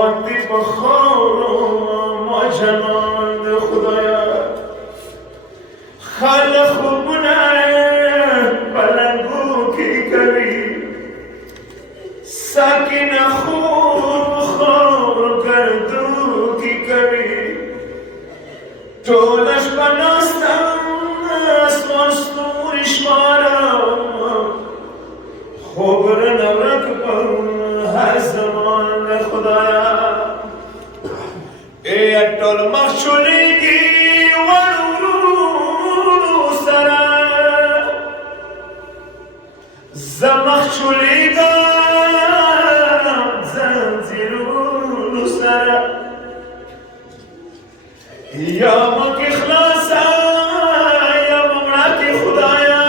پراتی بخورو ما جنان خدایا خال خوبونه بلنگو کی کوي ساکن خوب خور گردو کی کوي ټولش بناستم اسمان ستوري شمارم خوب رنه ورک په هر زمان خدایا ای ټول مخ شولیږي ورورو سره زه مخ شولیږم زنځیرونو سره یا مکې خلاصه یا ممړه خدایا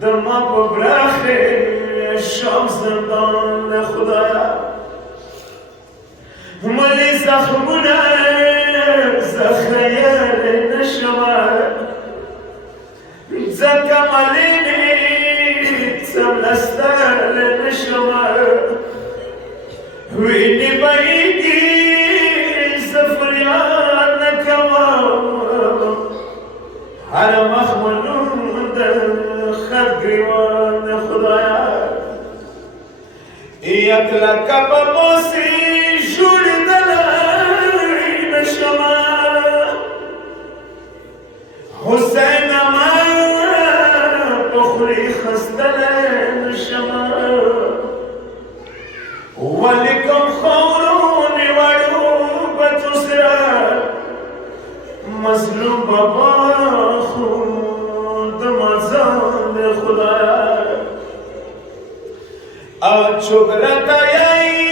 د ما په براخې شام زندان خدایا ملی زخمونه زخیل نشمه ځکه ملینې څملستل نشمه وینې بهیږي زه فریاد نه کوم هر مخ منون د خط ګریوان خدایا یک لکه په موسې جوړېدلی نشمه حسین ما په خولې خستلی نشمه ولې کوم خورونې وړو بچو سره مظلوم بابا خو د مزان خدایا او چوک راته یې